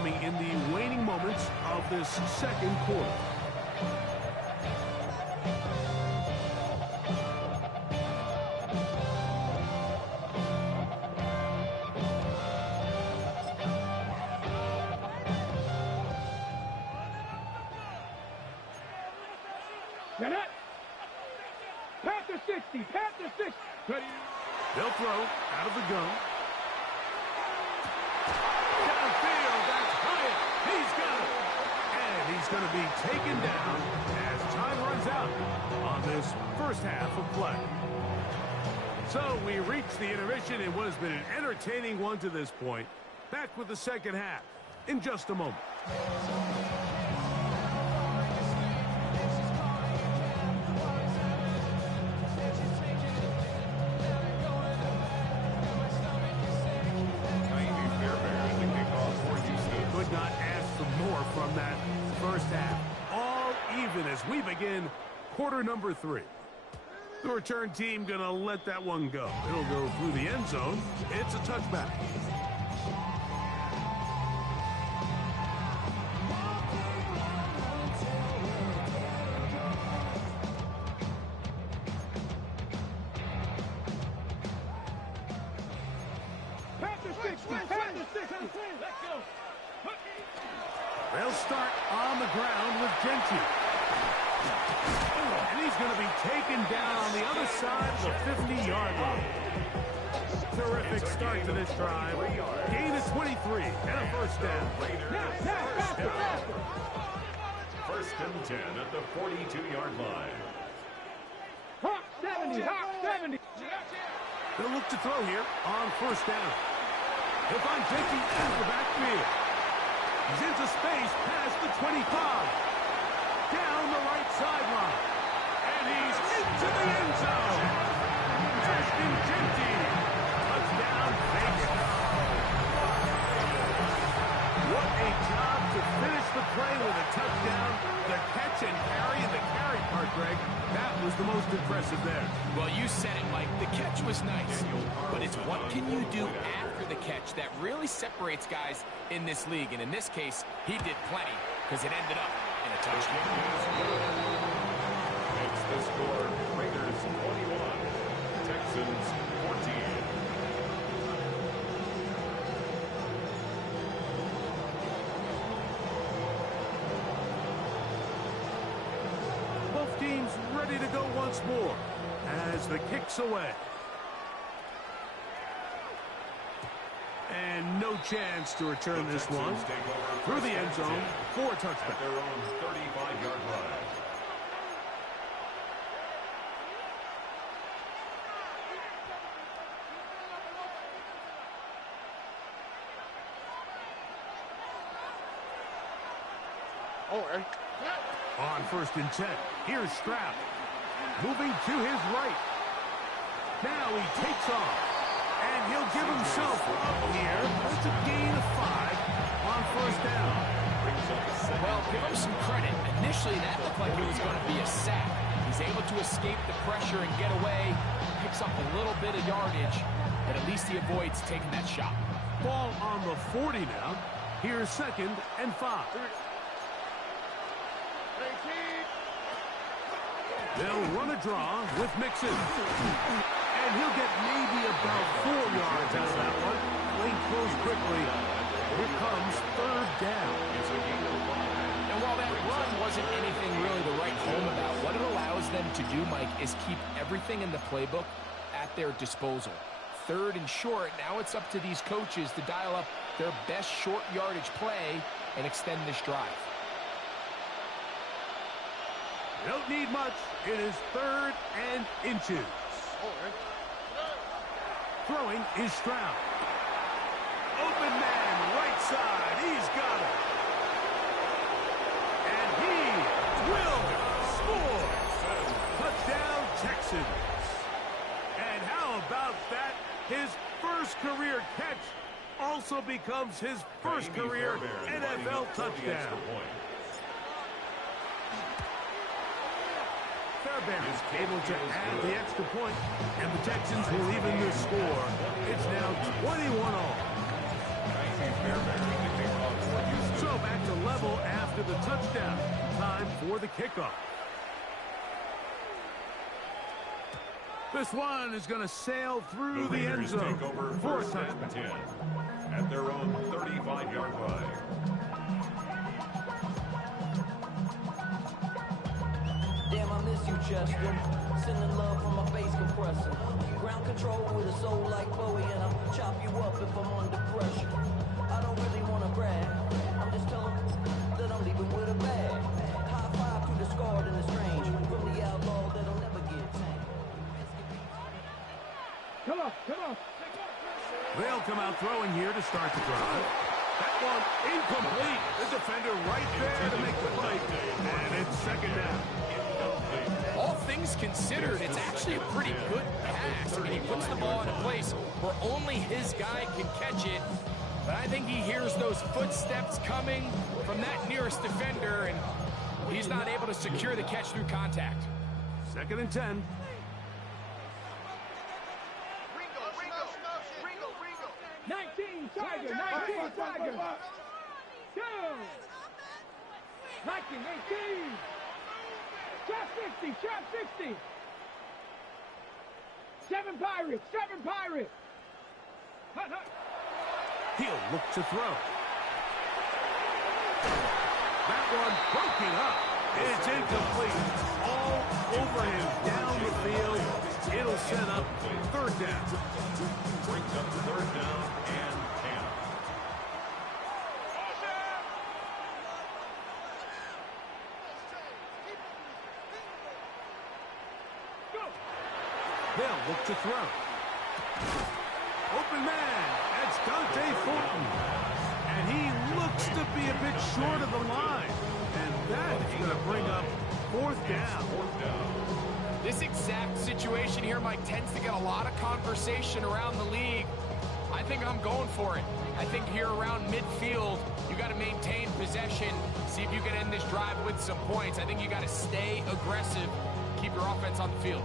coming in the waning moments of this second quarter. Panther 60, Panther 60. They'll throw out of the gun. Downfield, that's Hyatt. He's got it. And he's going to be taken down as time runs out on this first half of play. So we reach the intermission in what has been an entertaining one to this point. Back with the second half in just a moment. Could not ask for more from that first half. All even as we begin quarter number 3. The return team going to let that one go. It'll go through the end zone. It's a touchback. They'll start on the ground with Genty. And he's going to be taken down on the other side of the 50-yard line. Terrific start to this drive. Gain of 23 and a first down. First and 10 at the 42-yard line. Hawk 70, Hawk 70. They'll look to throw here on first down. He'll find Genty in the backfield. He's into space past the 25. Down the right sideline. And he's into the end zone. Ashton Genty. Touchdown, Vegas. What a job to finish the play with a touchdown. The catch and carry, and the carry part, Greg, that was the most impressive there. Well, you said it, Mike. The catch was nice. But it's what can you do after the catch that really separates guys in this league. And in this case, he did plenty because it ended up in a touchdown. It's the score. Raiders 21, Texans 14. Both teams ready to go once more as the kick's away. And no chance to return this one through the end zone for a touchback. Their own 35-yard line. On first and 10, here's Stroud. Moving to his right. Now he takes off. And he'll give himself up here. That's a gain of 5 on first down. Well, give him some credit. Initially, that looked like it was going to be a sack. He's able to escape the pressure and get away. Picks up a little bit of yardage, but at least he avoids taking that shot. Ball on the 40 now. Here's second and 5. They'll run a draw with Mixon. And he'll get maybe about 4 yards out of that one. Lane closed quickly. Here comes third down. And while that run wasn't anything really to write home about, what it allows them to do, Mike, is keep everything in the playbook at their disposal. Third and short, now it's up to these coaches to dial up their best short yardage play and extend this drive. Don't need much. It is third and inches. Throwing is Stroud. Open man, right side. He's got it. And he will score. Touchdown, Texans. And how about that? His first career catch also becomes his first career NFL touchdown. Fairbairn is able to add the extra point, and the Texans will even the score. It's now 21-all. to the touchdown. Time for the kickoff. This one is going to sail through the end Raiders zone take over for a first and touchdown. 10 at their own 35-yard line. Damn, I miss you, Chester. Sending love from my bass compressor. Ground control with a soul like Bowie, and I'll chop you up if I'm under pressure. I don't really want to brag. I'm just telling that I'm leaving with a bag. High five to the scarred and the strange. From the outlaw that'll never get tamed. Come on, come on. They'll come out throwing here to start the drive. That one incomplete. The defender right there to make the play. And it's second down. All things considered, it's actually a pretty good pass. I mean, he puts the ball in a place where only his guy can catch it. But I think he hears those footsteps coming from that nearest defender, and he's not able to secure the catch through contact. Second and 10. 19 Tiger, 19 Tiger. Down. 19, 18. Shot 60, shot 60. 7 Pirates, 7 Pirates. Hut, hut. He'll look to throw. That one broken up. It's incomplete. All over him down the field. It'll set up third down. Brings up third down and 10. They'll look to throw. Open man. That's Dante Thornton. And he looks to be a bit short of the line. And that's going to bring up fourth down. This exact situation here, Mike, tends to get a lot of conversation around the league. I think I'm going for it. I think here around midfield, you got to maintain possession, see if you can end this drive with some points. I think you got to stay aggressive, keep your offense on the field.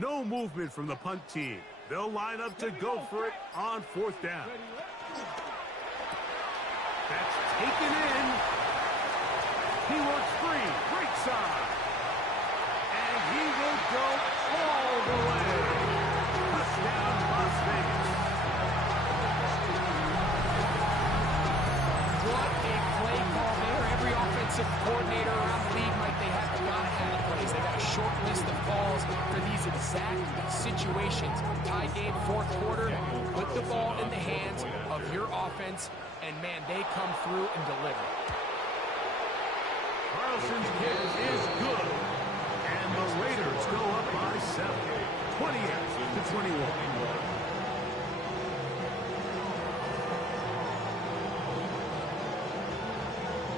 No movement from the punt team. They'll line up to go for it on fourth down. That's taken in. He works free. Great side. And he will go all the way. Touchdown, Las Vegas. What a play call there. Every offensive coordinator around the league, Mike, they have got to have plays. They got a short list of calls for these exact situations. Tie game, fourth quarter. Put the ball in the hands of your offense, and man, they come through and deliver. Carlson's kick is good. And the Raiders go up by 7. 28-21.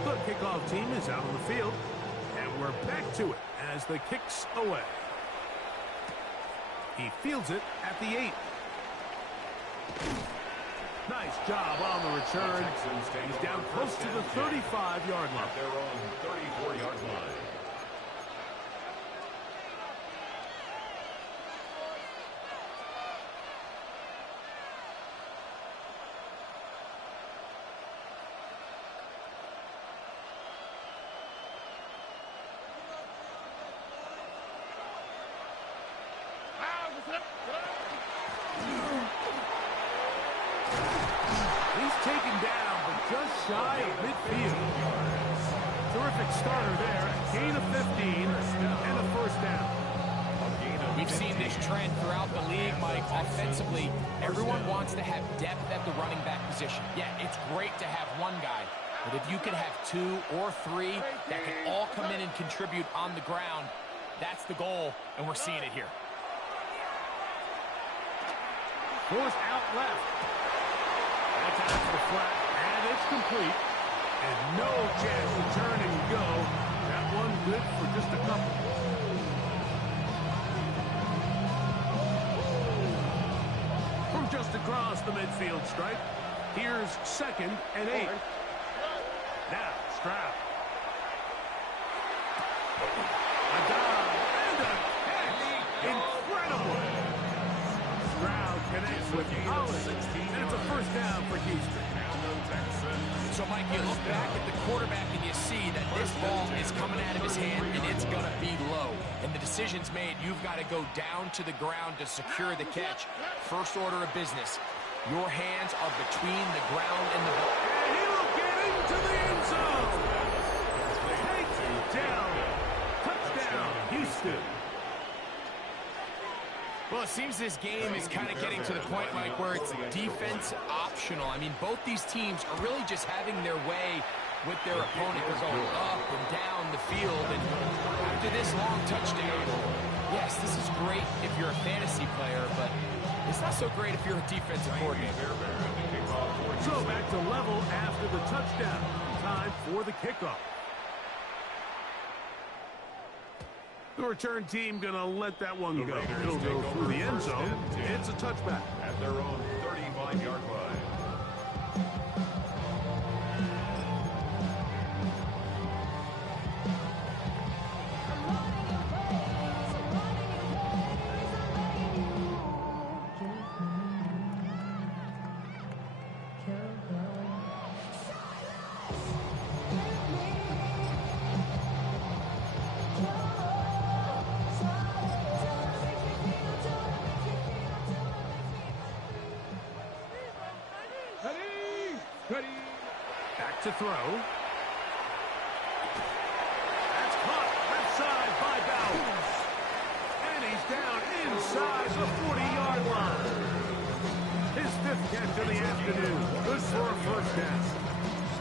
The kickoff team is out on the field, and we're back to it as the kick's away. He fields it at the 8. Nice job on the return. He's down close to the 35-yard line. Their own 34-yard line. He's taken down, but just shy of midfield. Terrific starter there. Gain of 15 and a first down. We've seen this trend throughout the league, Mike. Offensively, everyone wants to have depth at the running back position. Yeah, it's great to have one guy, but if you can have 2 or 3 that can all come in and contribute on the ground, that's the goal, and we're seeing it here. Forced out left. That's out to the flat, and it's complete. And no chance to turn and go. That one good for just a couple. From just just across the midfield stripe. Here's 2nd and 8. Now, Stroud. A dive and a catch. Incredible. Stroud connects with Holland. And it's a first down for Houston. So, Mike, you look back at the quarterback and you see that this ball is coming out of his hand and it's going to be low. And the decision's made. You've got to go down to the ground to secure the catch. First order of business. Your hands are between the ground and the ball. And he will get into the end zone. Takedown. Touchdown, Houston. Well, it seems this game is kind of getting to the point, Mike, where it's defense optional. I mean, both these teams are really just having their way with their opponent. They're going up and down the field. And after this long touchdown, yes, this is great if you're a fantasy player, but it's not so great if you're a defensive coordinator. So back to level after the touchdown. Time for the kickoff. The return team going to let that one go. It'll go through the end zone. It's a touchback. At their own 35-yard line. Back to throw. That's caught left side by Bowers. And he's down inside the 40-yard line. His 5th catch of the afternoon. Good for a first down.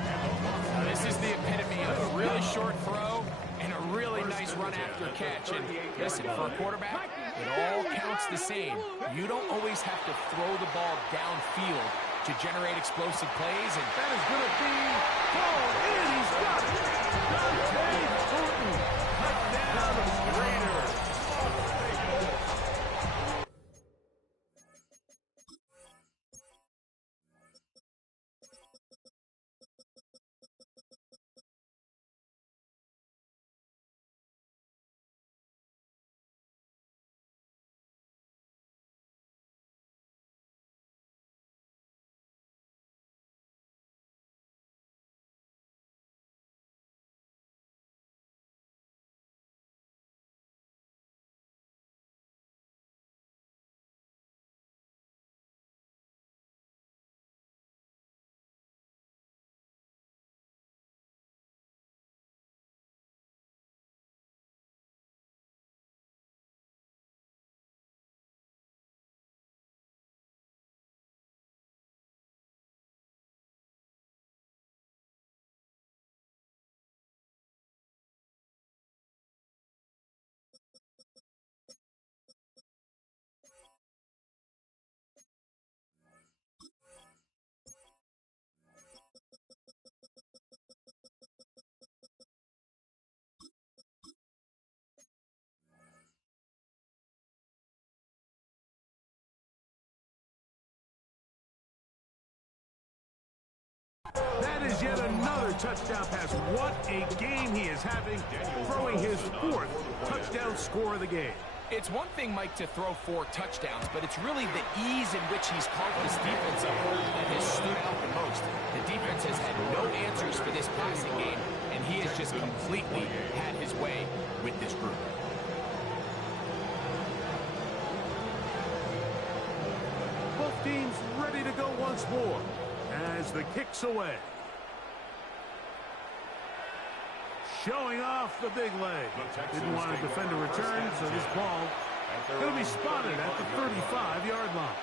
Now, this is the epitome of a really short throw and a really nice run after catch. And listen, for a quarterback, it all counts the same. You don't always have to throw the ball downfield to generate explosive plays, and that is going to be called in. He's got it. Dante Thornton. Touchdown, Raiders. That is yet another touchdown pass. What a game he is having, throwing his 4th touchdown score of the game. It's one thing, Mike, to throw 4 touchdowns, but it's really the ease in which he's carved this defense up that has stood out the most. The defense has had no answers for this passing game, and he has just completely had his way with this group. Both teams ready to go once more as the kick's away. Showing off the big leg. Didn't want to defend a return, so this ball going to be spotted at the 35-yard line.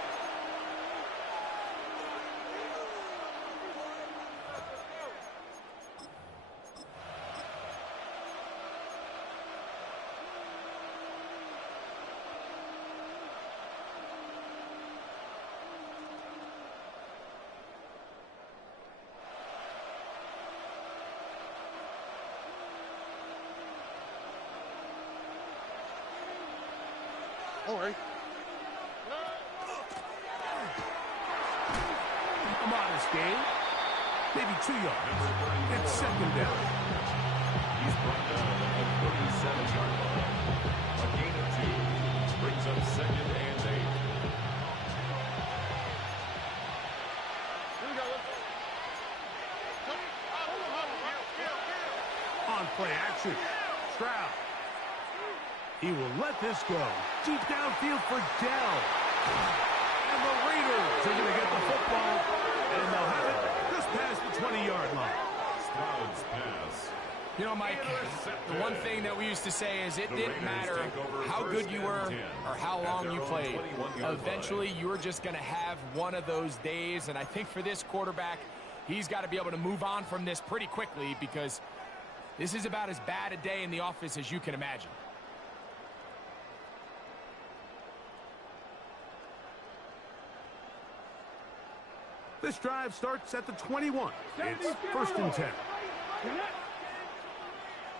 All right. gain, maybe 2 yards. It's second down. He's brought down at the 37-yard line. A gain of 2 brings up second and 8. On play action, Stroud. He will let this go. Deep downfield for Dell. And the Raiders are going to get the football, and they'll have it just past the 20-yard line. Stroud's pass. You know, Mike, the one thing that we used to say is it didn't matter how good you were or how long you played. Eventually, you were just going to have one of those days, and I think for this quarterback, he's got to be able to move on from this pretty quickly because this is about as bad a day in the office as you can imagine. This drive starts at the 21. It's first and 10.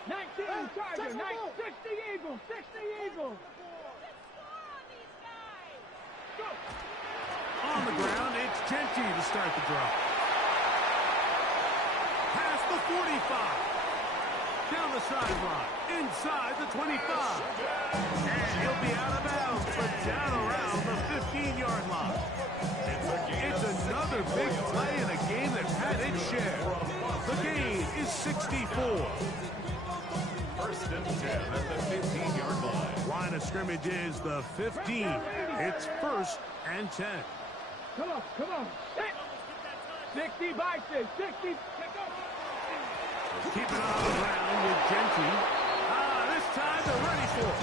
19 Charger, 60 Eagles, 60 Eagles. On the ground, it's Genty to start the drive. Past the 45. Down the sideline, inside the 25. And he'll be out of bounds, but down around the 15-yard line. It's another big play in a game that's had its share. The gain is 64. First and 10 at the 15-yard line. Line of scrimmage is the 15. It's first and 10. Come on. 60 Bison, 60. Keep it on the ground with Genty. This time they're ready for it.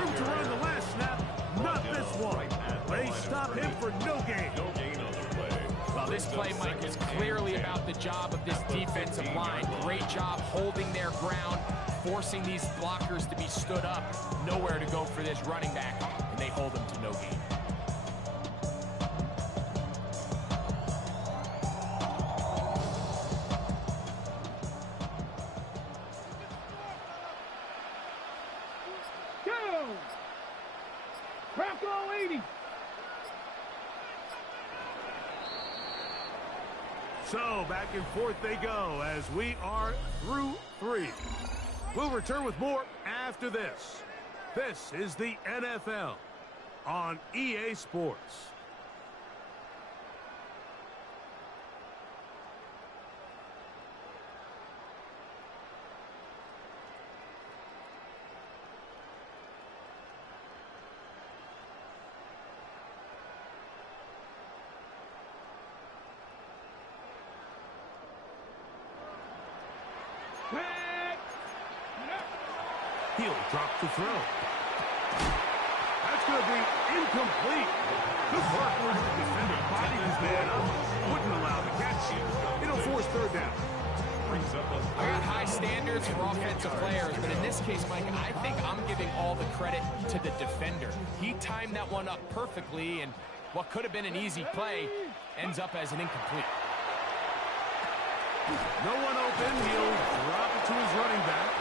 Room to run the last snap. Not this one. They stop him for no gain. No gain on the play. Well, this play, Mike, is clearly about the job of this defensive line. Great job holding their ground, forcing these blockers to be stood up. Nowhere to go for this running back, and they hold him to no gain. Bronco 80. So back and forth they go as we are through 3. We'll return with more after this. This is the NFL on EA Sports. He'll drop the throw. That's going to be incomplete. Good work with the defender. Body his man up. Wouldn't allow the catch. It'll force third down. I got high standards for offensive players, but in this case, Mike, I think I'm giving all the credit to the defender. He timed that one up perfectly, and what could have been an easy play ends up as an incomplete. No one open. He'll drop it to his running back.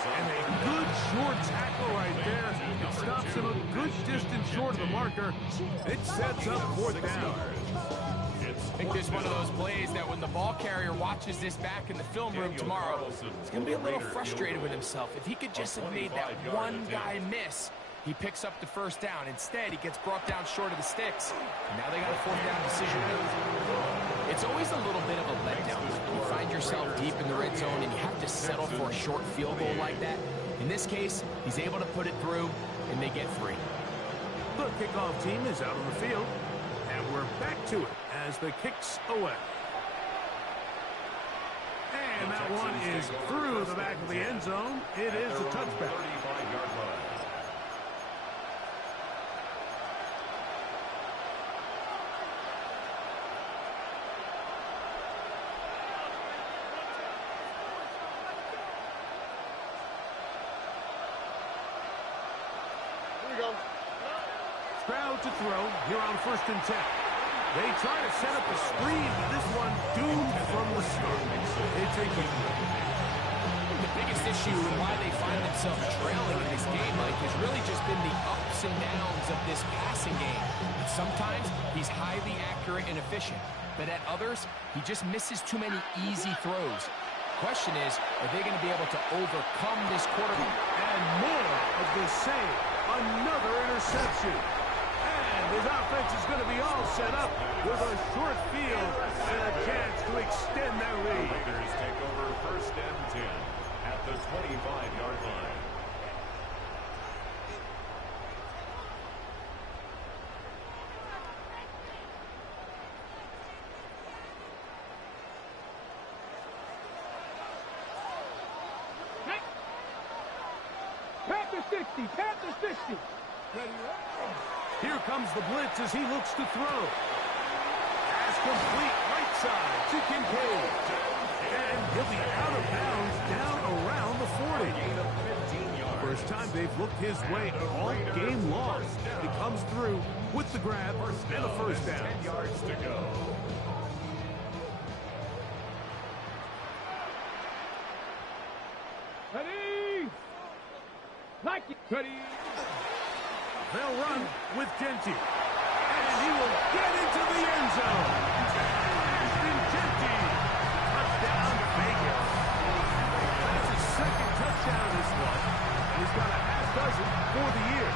And a good short tackle right there. It stops him a good distance short of the marker. It sets up fourth down. I think this is one of those plays that when the ball carrier watches this back in the film room tomorrow, he's going to be a little frustrated with himself. If he could just have made that one guy miss, he picks up the first down. Instead, he gets brought down short of the sticks. And now they got a fourth down decision. It's always a little bit of a letdown. You find yourself deep in the red zone and you have to settle for a short field goal like that. In this case, he's able to put it through, and they get 3. The kickoff team is out on the field, and we're back to it as the kick's away. And that one is through the back of the end zone. It is a touchback. 35-yard line. Stroud to throw here on first and 10. They try to set up a screen, but this one doomed from the start. It's incomplete. The biggest issue and why they find themselves trailing in this game, Mike, has really just been the ups and downs of this passing game. Sometimes he's highly accurate and efficient, but at others, he just misses too many easy throws. Question is, are they going to be able to overcome this quarterback? And more of the same. Another interception. And his offense is going to be all set up with a short field and a chance to extend their lead. The Raiders take over first and 10 at the 25-yard line. Panther 60, Panther 60. Here comes the blitz as he looks to throw. Pass complete right side to Kincaid. And he'll be out of bounds down around the 40. Gain of 15 yards. First time they've looked his way all game long. He comes through with the grab and a first down. 10 yards to go. Ready? Like it. Ready? They'll run with Genty. And he will get into the end zone. Ashton Genty. Touchdown, Vegas. That's his second touchdown this one. And he's got a half dozen for the year.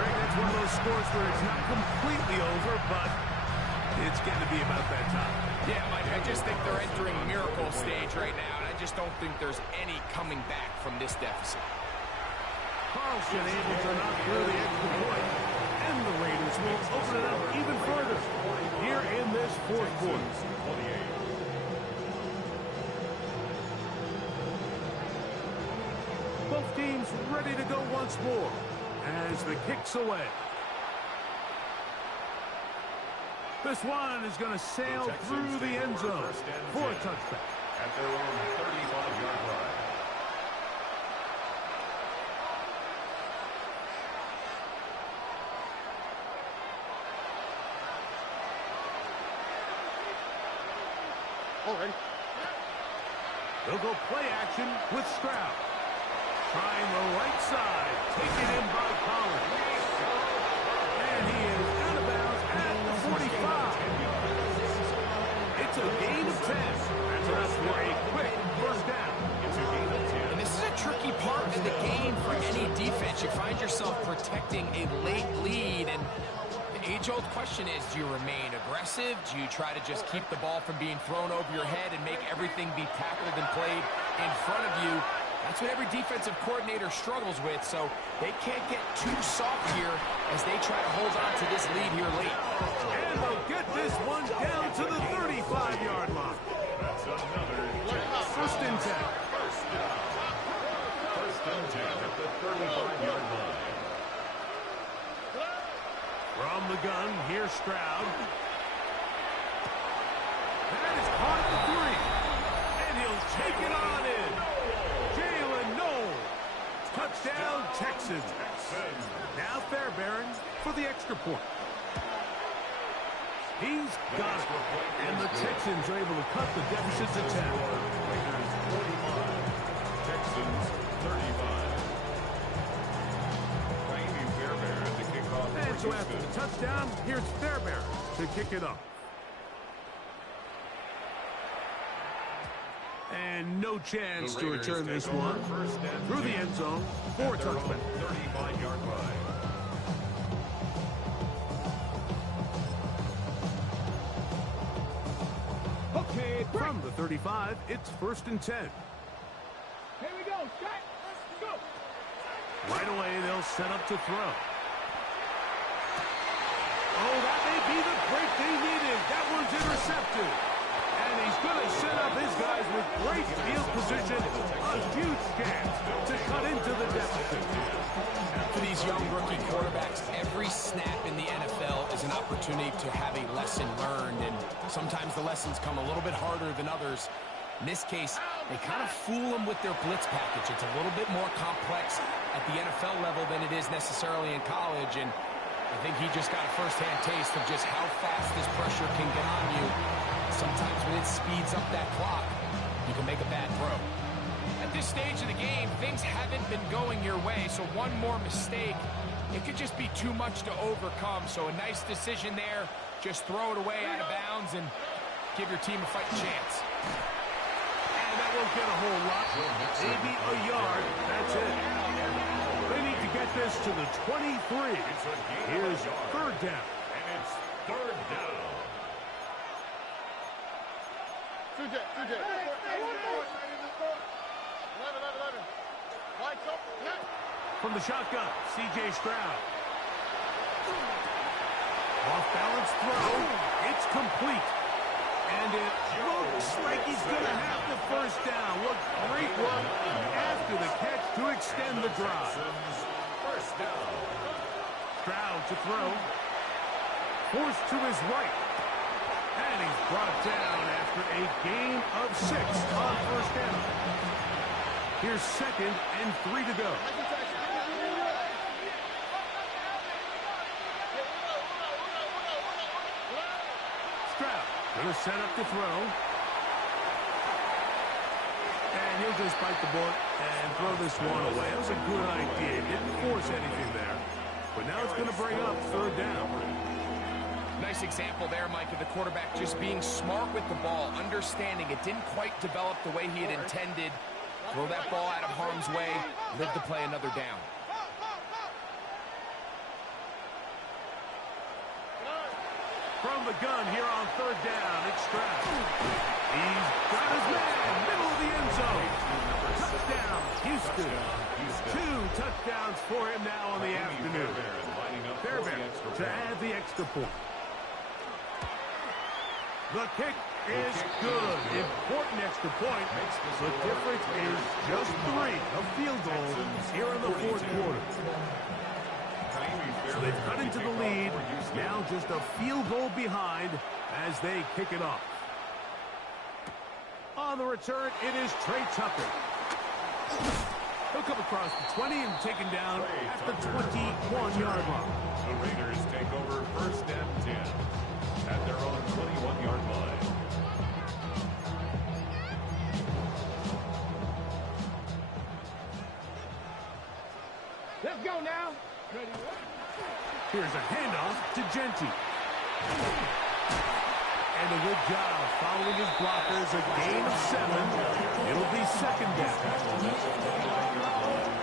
Greg, that's one of those scores where it's not completely over, but it's getting to be about that time. Yeah, Mike, I just think they're entering miracle stage right now, and I just don't think there's any coming back from this deficit. Carlson able to knock through the extra point, and the Raiders will open it up even further here in this fourth quarter. Both teams ready to go once more as the kick's away. This one is going to sail through the end zone for a touchback. At their own 35-yard line. Already. They'll go play action with Stroud. Trying the right side. Taken in by Collins. And he is out of bounds at the 45. It's a gain of 10. That's enough for a quick first down. It's a gain of 10. And this is a tricky part in the game for any defense. You find yourself protecting a late lead, and the age-old question is, do you remain aggressive? Do you try to just keep the ball from being thrown over your head and make everything be tackled and played in front of you? That's what every defensive coordinator struggles with, so they can't get too soft here as they try to hold on to this lead here late. And they'll get this one down to the 35-yard line. That's another First and 10. first down. First and 10 at the 35-yard line. From the gun, here's Stroud. That is caught at the 3. And he'll take it on in. Jalen Knowles. Touchdown, Texans. Now Fairbairn for the extra point. He's got it. And the Texans are able to cut the deficit to 10. Raiders 45. Texans 35. Raheem Fairbairn to kick off for And so after Houston. the touchdown, here's Fairbairn to kick it off. And no chance The to Raiders return take this over one first and through the 10 end zone for a at their own touchback. 35-yard line. Okay, break. From the 35, it's first and 10. Here we go. Shot. Go. Right away, they'll set up to throw. Oh, that may be the break they needed. That one's intercepted. And he's going to set up his guys with great field position. A huge chance to cut into the deficit. For these young rookie quarterbacks, every snap in the NFL is an opportunity to have a lesson learned, and sometimes the lessons come a little bit harder than others. In this case, they kind of fool them with their blitz package. It's a little bit more complex at the NFL level than it is necessarily in college, and I think he just got a first-hand taste of just how fast this pressure can get on you. Sometimes when it speeds up that clock, you can make a bad throw. At this stage of the game, things haven't been going your way, so one more mistake, it could just be too much to overcome. So a nice decision there, Just throw it away out of bounds and give your team a fighting chance. And that won't get a whole lot. Maybe a yard. That's it. They need to get this to the 23. Here's third down. And it's third down. From the shotgun, C.J. Stroud. Off-balance throw. It's complete. And it looks like he's going to have the first down. What great work after the catch to extend the drive. First down. Stroud to throw. Forced to his right. And he's brought down after a gain of 6 on first down. Here's 2nd and 3 to go. Stroud going to set up to throw. And he'll just bite the bullet and throw this one away. It was a good idea. Didn't force anything there. But now it's going to bring up third down. Nice example there, Mike, of the quarterback just being smart with the ball, understanding it didn't quite develop the way he had intended. Throw that ball out of harm's way, live to play another down. From the gun here on third down, it's Stroud. He's got his man, middle of the end zone. Touchdown, Houston. 2 touchdowns for him now on the afternoon. Fairbairn to add the extra point. The kick is good. Important extra point. The difference is just 3. A field goal here in the fourth quarter. So they've cut into the lead. Now just a field goal behind as they kick it off. On the return, it is Trey Tucker. He'll come across the 20 and taken down at the 21-yard line. The Raiders take over first and 10 at their own 21-yard line. Let's go now. Here's a handoff to Genty. And a good job following his blockers. A gain of 7. It'll be second down.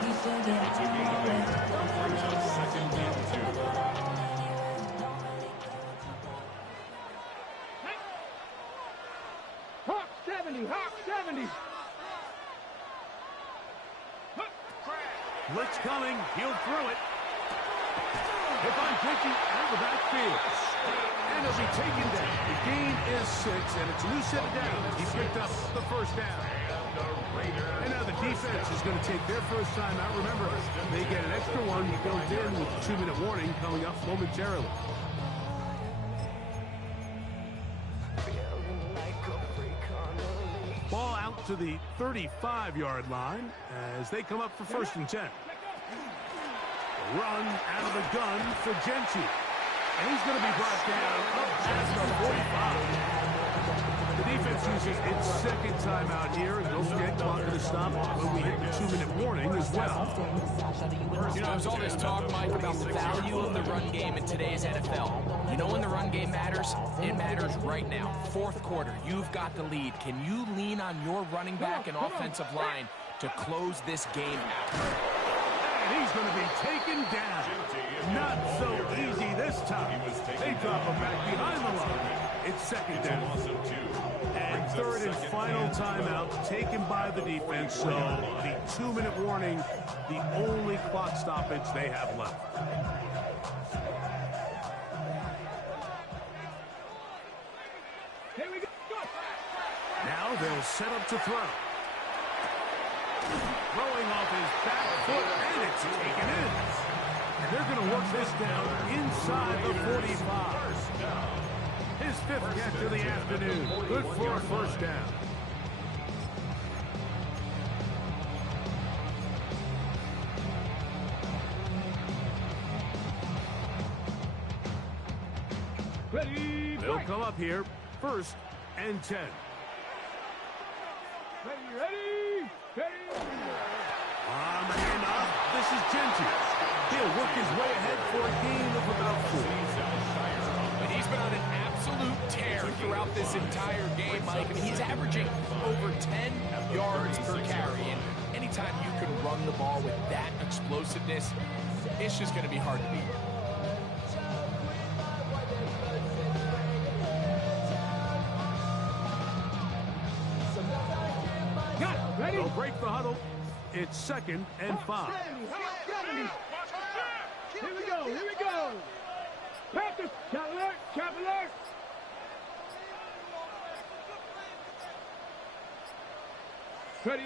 It's a gain of 8. Brings up second and 2. Hawk 70, Hawk 70. Blitz coming. He'll throw it. If I'm taking out of the backfield. And he'll be taken down. The gain is 6, and it's a new set of downs. He picked up the first down. And now the defense is going to take their first time out. Remember, they get an extra one built in with a 2-minute warning coming up momentarily. Ball out to the 35-yard line as they come up for first and 10. A run out of the gun for Genty. And he's going to be brought down up at the 45. The defense uses its second timeout here. And don't forget, clock to stop when we hit the 2-minute warning as well. You know, there's all this talk, Mike, about the value of the run game in today's NFL. You know when the run game matters? It matters right now. Fourth quarter, you've got the lead. Can you lean on your running back and offensive line to close this game out? And he's going to be taken down. Not so easy this time. They drop him back behind the line. It's second down. And third and final timeout taken by the defense. So the 2-minute warning, the only clock stoppage they have left. Here we go. Now they'll set up to throw. Throwing off his back foot, and it's taken in. And they're going to work this down inside the 45. His 5th catch of the afternoon. Good for a first down. Ready, They'll fight. come up here, first and 10. Ready. On the handoff, this is Genty. He'll work his way ahead for a gain of about 4. But he's been on an this entire game, Mike. I mean, he's averaging over 10 yards per carry. And anytime you can run the ball with that explosiveness, it's just going to be hard to beat. Got it. Ready? They'll break the huddle. It's 2nd and 5. Here we go. Here we go. Panthers. Trap alert. Trap alert. Ready.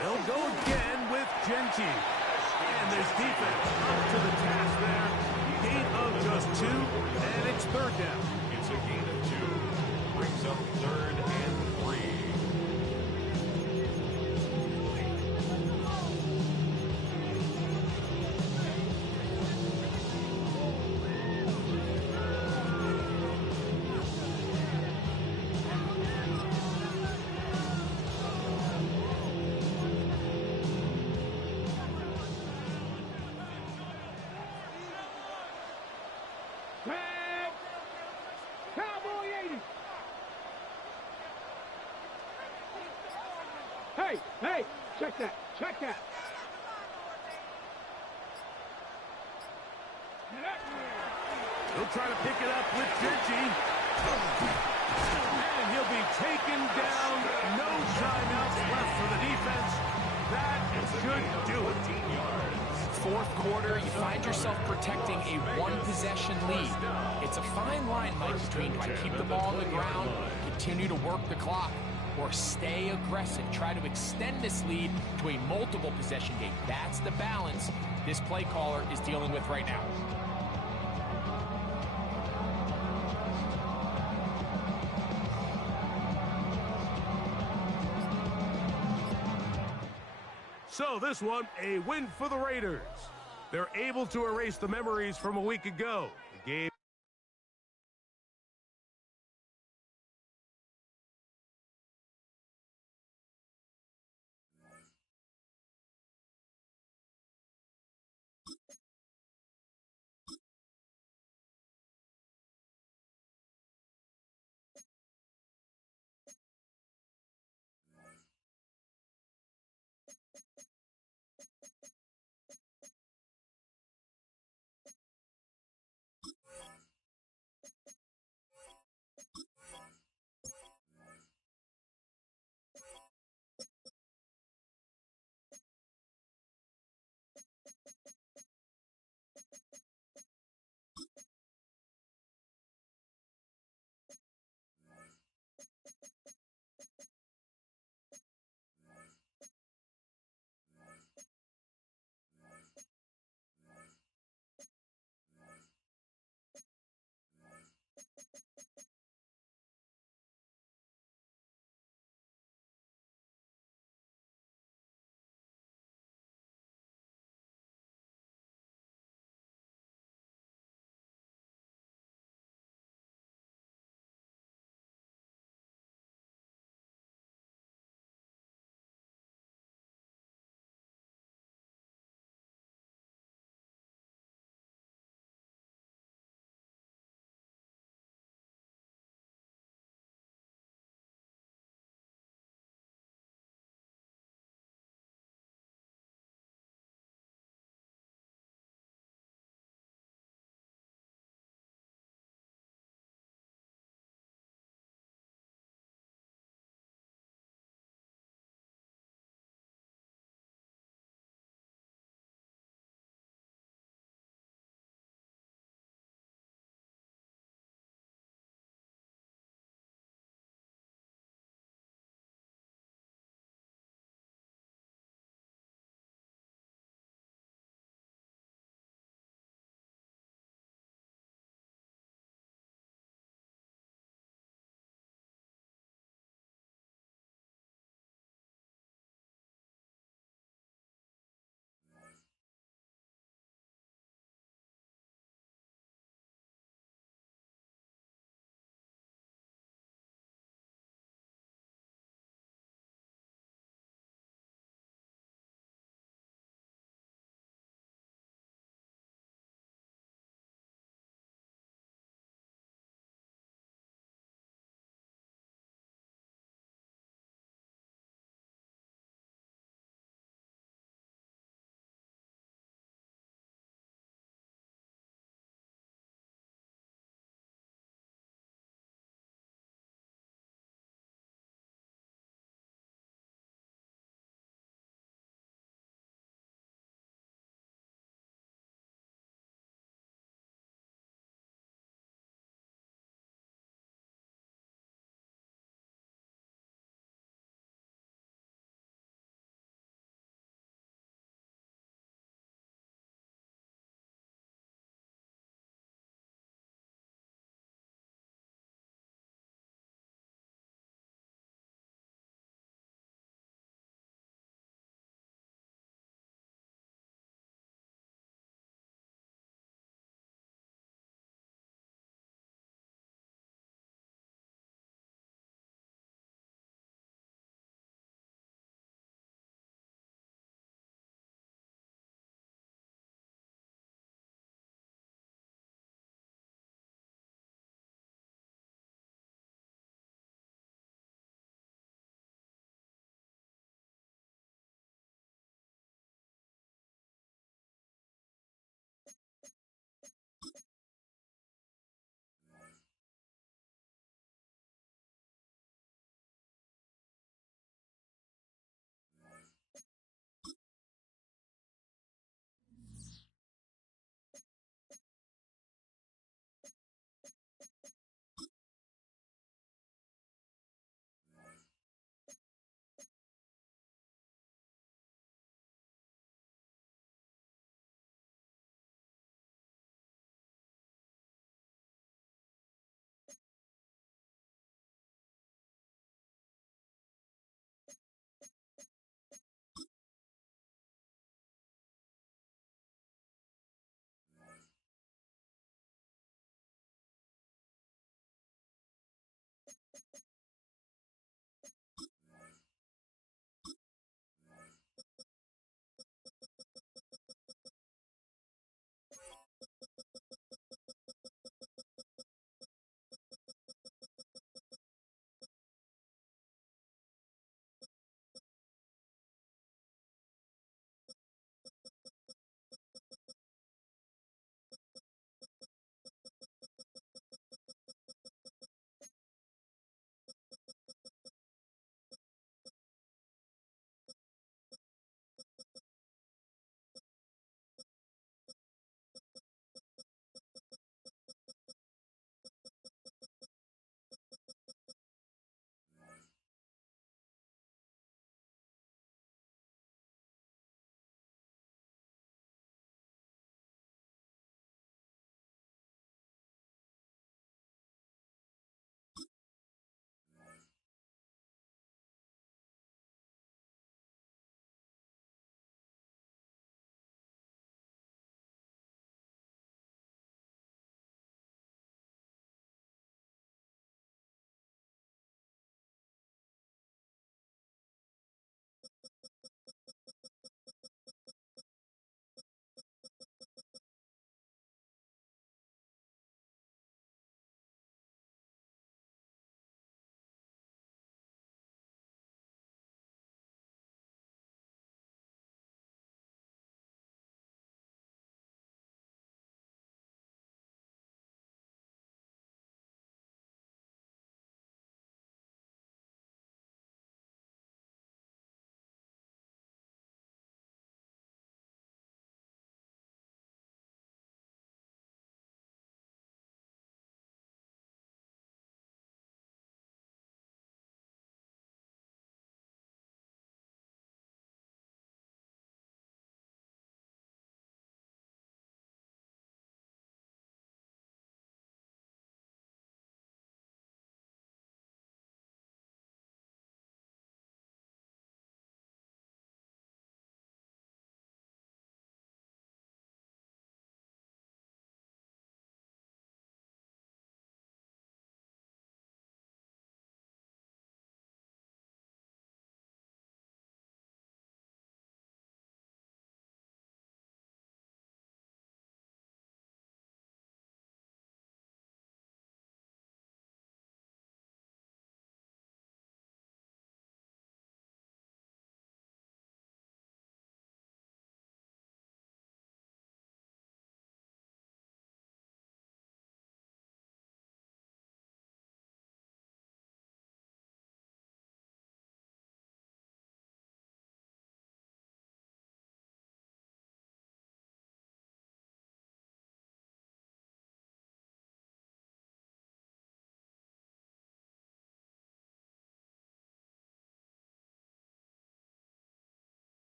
They'll go again with Genty. And this defense up to the task there. Gain of just 2, and it's 3rd down. It's a gain of 2. Brings up 3rd and 3. Tag. Cowboy 80. Hey, check that. Check that. He'll try to pick it up with Genty. And he'll be taken down. No timeouts left for the defense. That should do it. 14 yards. Fourth quarter, you find yourself protecting a one-possession lead. It's a fine line, Mike, between do I keep the ball on the ground, continue to work the clock, or stay aggressive, try to extend this lead to a multiple possession game. That's the balance this play caller is dealing with right now. So this one, a win for the Raiders. They're able to erase the memories from a week ago. The game